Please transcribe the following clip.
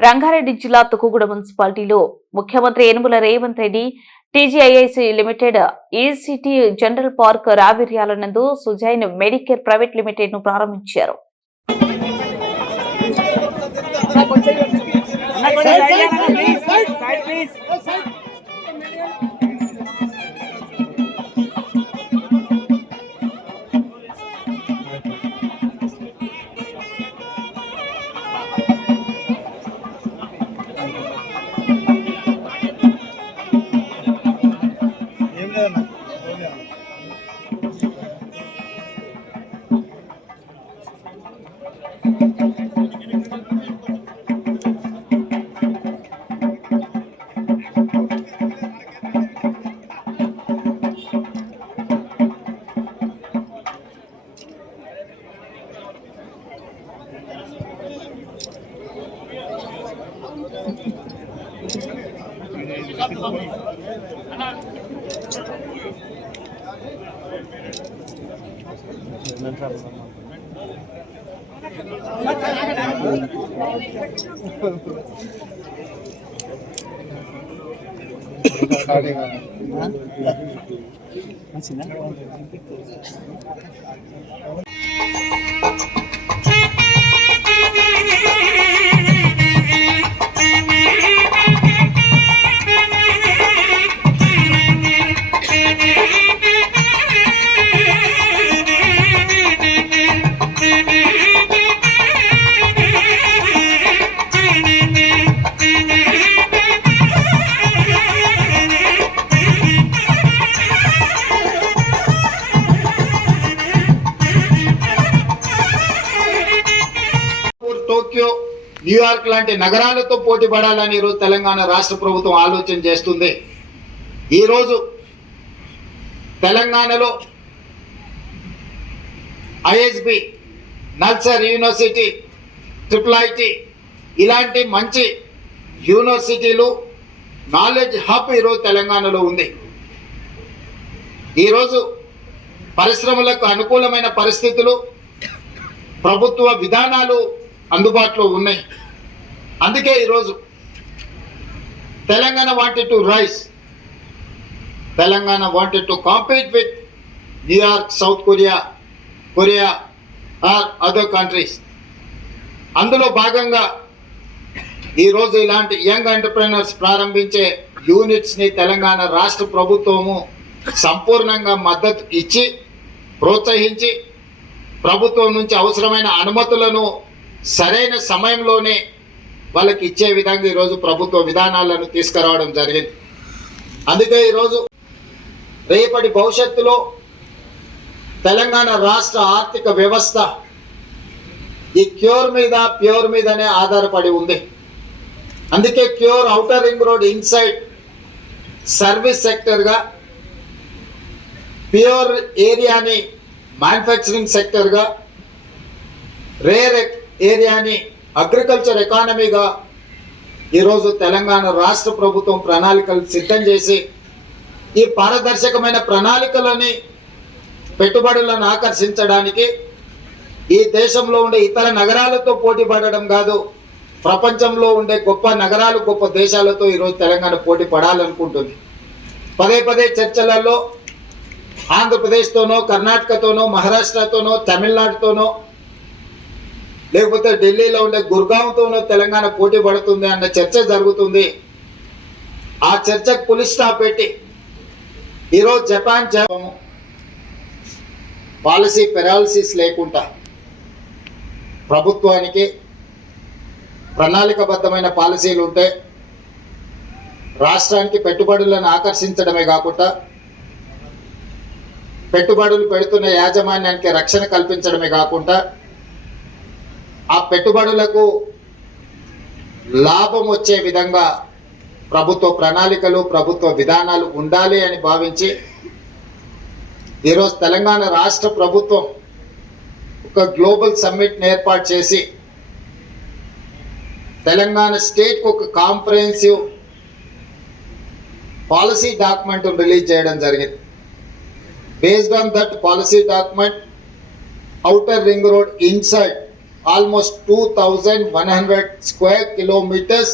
రంగారెడ్డి జిల్లా తుక్కుగూడ మున్సిపాలిటీలో ముఖ్యమంత్రి Yanamala Revanth Reddy TGIIC limited ECT general park Raviryal నందు సుజైన్ మెడికేర్ ప్రైవేట్ లిమిటెడ్ ను ప్రారంభించారు. టోక్యో, న్యూయార్క్ లాంటి నగరాలతో పోటీ పడాలని ఈరోజు తెలంగాణ రాష్ట్ర ప్రభుత్వం ఆలోచన చేస్తుంది. ఈరోజు తెలంగాణలో ఐఎస్బి, నల్సార్ యూనివర్సిటీ, ట్రిపుల్-ఐటీ ఇలాంటి మంచి యూనివర్సిటీలు, నాలెడ్జ్ హబ్ ఈరోజు తెలంగాణలో ఉంది. ఈరోజు పరిశ్రమలకు అనుకూలమైన పరిస్థితులు, ప్రభుత్వ విధానాలు అందుబాటులో ఉన్నాయి. అందుకే ఈరోజు Telangana wanted to rise, Telangana wanted to compete with New York, South Korea or other countries. అందులో భాగంగా ఈరోజు ఇలాంటి యంగ్ ఎంటర్ప్రెనర్స్ ప్రారంభించే యూనిట్స్ని తెలంగాణ రాష్ట్ర ప్రభుత్వము సంపూర్ణంగా మద్దతు ఇచ్చి ప్రోత్సహించి ప్రభుత్వం నుంచి అవసరమైన అనుమతులను సరైన సమయంలోనే వాళ్ళకి ఇచ్చే విధంగా ఈరోజు ప్రభుత్వ విధానాలను తీసుకురావడం జరిగింది. అందుకే ఈరోజు రేపటి భవిష్యత్తులో తెలంగాణ రాష్ట్ర ఆర్థిక వ్యవస్థ ఈ ప్యూర్ మీదనే ఆధారపడి ఉంది. అందుకే core outer ring road inside service సెక్టర్గా, ప్యూర్ ఏరియాని మ్యానుఫ్యాక్చరింగ్ సెక్టర్గా, రేర్ ఏరియాని అగ్రికల్చర్ ఎకానమీగా ఈరోజు తెలంగాణ రాష్ట్ర ప్రభుత్వం ప్రణాళికలు సిద్ధం చేసి ఈ పారదర్శకమైన ప్రణాళికలని పెట్టుబడులను ఆకర్షించడానికి ఈ దేశంలో ఉండే ఇతర నగరాలతో పోటీ పడడం కాదు, ప్రపంచంలో ఉండే గొప్ప నగరాలు, గొప్ప దేశాలతో ఈరోజు తెలంగాణ పోటీ పడాలనుకుంటుంది. పదే చర్చలలో ఆంధ్రప్రదేశ్తోనో, కర్ణాటకతోనో, మహారాష్ట్రతోనో, తమిళనాడుతోనో, లేకపోతే ఢిల్లీలో ఉండే గుర్గాంతోనో తెలంగాణ పోటీ పడుతుంది అన్న చర్చ జరుగుతుంది. ఆ చర్చకు పులి స్టాప్ పెట్టి ఈరోజు జపాన్ పాలసీ పెరాలసిస్ లేకుండా ప్రభుత్వానికి ప్రణాళికబద్ధమైన పాలసీలు ఉంటే రాష్ట్రానికి పెట్టుబడులను ఆకర్షించడమే కాకుండా పెట్టుబడులు పెడుతున్న యాజమాన్యానికి రక్షణ కల్పించడమే కాకుండా ఆ పెట్టుబడులకు లాభం వచ్చే విధంగా ప్రభుత్వ ప్రణాళికలు, ప్రభుత్వ విధానాలు ఉండాలి అని భావించి ఈరోజు తెలంగాణ రాష్ట్ర ప్రభుత్వం ఒక గ్లోబల్ సమ్మిట్ని ఏర్పాటు చేసి తెలంగాణ స్టేట్కి ఒక కాంప్రహెన్సివ్ పాలసీ డాక్యుమెంట్ రిలీజ్ చేయడం జరిగింది. Based on that policy document, outer ring road inside almost 2,100 square kilometers